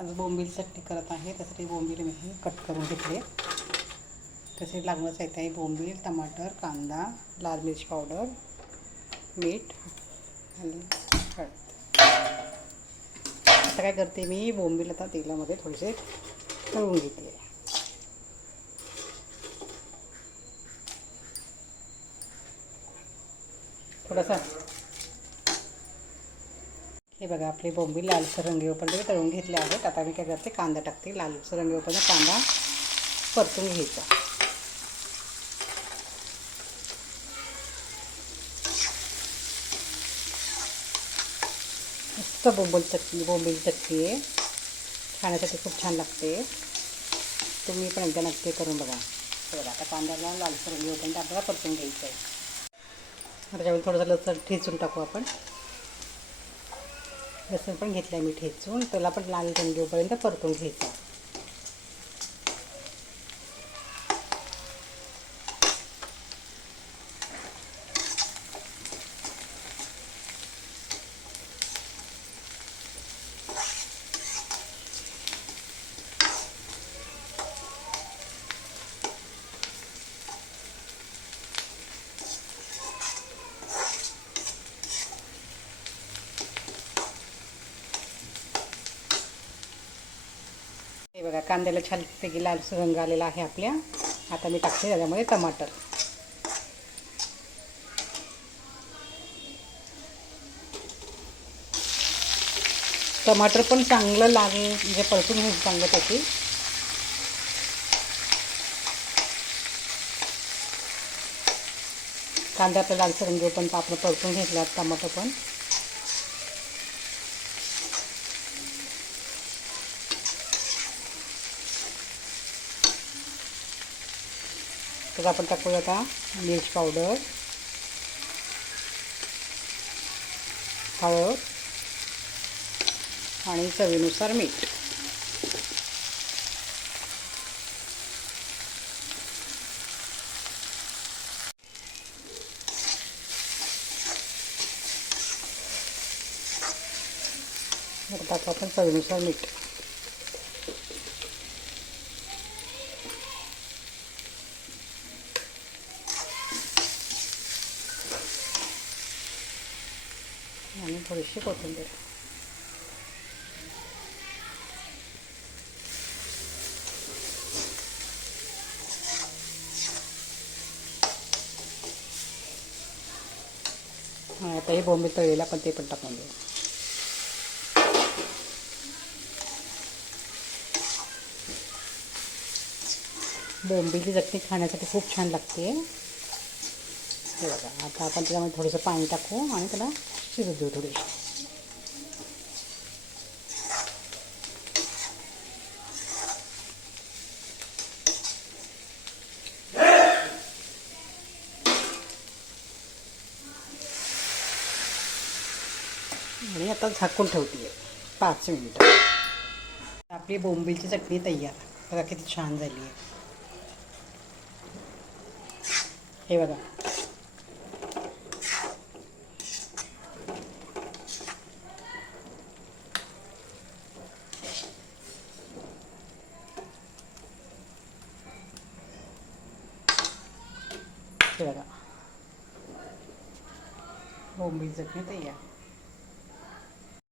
आज बोंबील चटणी करत आहे. त्यासाठी बोंबील मी कट करून घेतले. तसे लागणारं साहित्य आहे बोंबील, टमाटर, कांदा, लाल मिरची पावडर, मीठ आणि हळद. आता काय करते मी, बोंबील आता तेलामध्ये थोडेसे तळून घेते. थोडासा हे बघा, आपले बोंबील लालसर रंग येऊपर्यंत तळून घेतले आहेत. आता मी काय करते, कांदा टाकते. लालसर रंग येऊपर्यंत कांदा परतून घ्यायचा. मस्त बोंबील चटणी आहे. खाण्यासाठी खूप छान लागते. तुम्ही पण एकदा नक्की करून बघा. बघा, आता कांद्याला लालसर रंग येऊपर्यंत आपल्याला परतून घ्यायचं आहे. आता त्यावेळी थोडंसं लसूण ठेचून टाकू आपण. लसूण पण घेतलं आहे मी ठेचून. त्याला पण लाल रंग येऊपर्यंत परतून घ्यायचं. हे बघा, कांद्याला छानपैकी लालसर रंग आलेला आहे आपल्या. आता मी टाकते त्याच्यामध्ये टमाटर. टमाटर पण चांगलं लागेल म्हणजे परतून घेऊन चांगलं त्याची. कांदा आपला लालसर रंग पण आपण परतून घेतला. टमाटर पण तर आपण टाकूया आता मिरची पावडर, हळद आणि चवीनुसार मीठ. टाकू आपण चवीनुसार मीठ. आणि थोडीशी कोथिंबीर. आता हे बोंबील तळलेलं आपण ते पण टाकून देऊ. बोंबीलची चटणी खाण्यासाठी खूप छान लागते. हे बघा, आता आपण त्याच्यामध्ये थोडंसं पाणी टाकू आणि त्याला शिजू देऊ थोडी. आणि आता झाकून ठेवते 5 मिनिटं. आपली बोंबीलची चटणी तयार. बघा किती छान झाली आहे. हे बघा, हे बघा, बोंबील चटणी तयार.